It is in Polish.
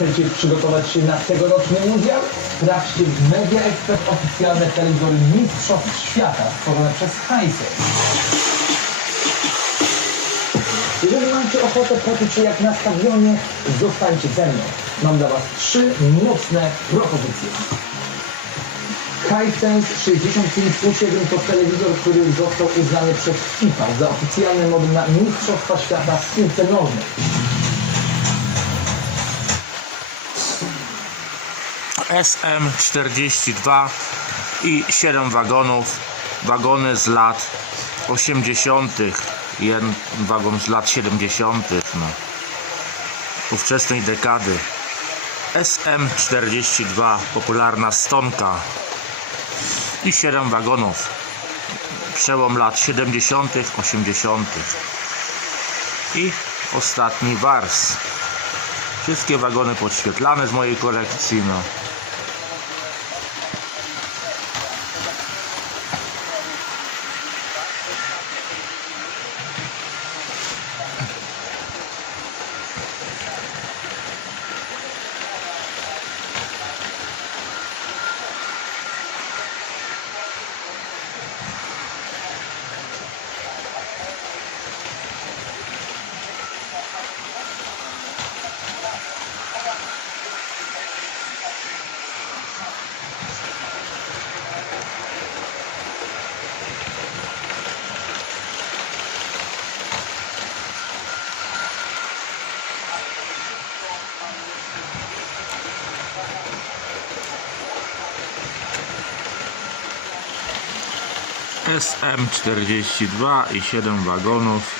Chcecie przygotować się na tegoroczny mundial? Sprawdźcie Media Expert oficjalne telewizory Mistrzostw Świata stworzone przez Hisense. Jeżeli macie ochotę poczuć się jak na stadionie, zostańcie ze mną. Mam dla Was trzy mocne propozycje. Hisense 65.7 to telewizor, który został uznany przez FIFA za oficjalny model na Mistrzostwa Świata w piłce nożnej. SM42 i 7 wagonów. Wagony z lat 80. Jeden wagon z lat 70. No. Ówczesnej dekady. SM42 popularna stonka i 7 wagonów. Przełom lat 70., 80. I ostatni wars. Wszystkie wagony podświetlane z mojej kolekcji. No. SM42 i 7 wagonów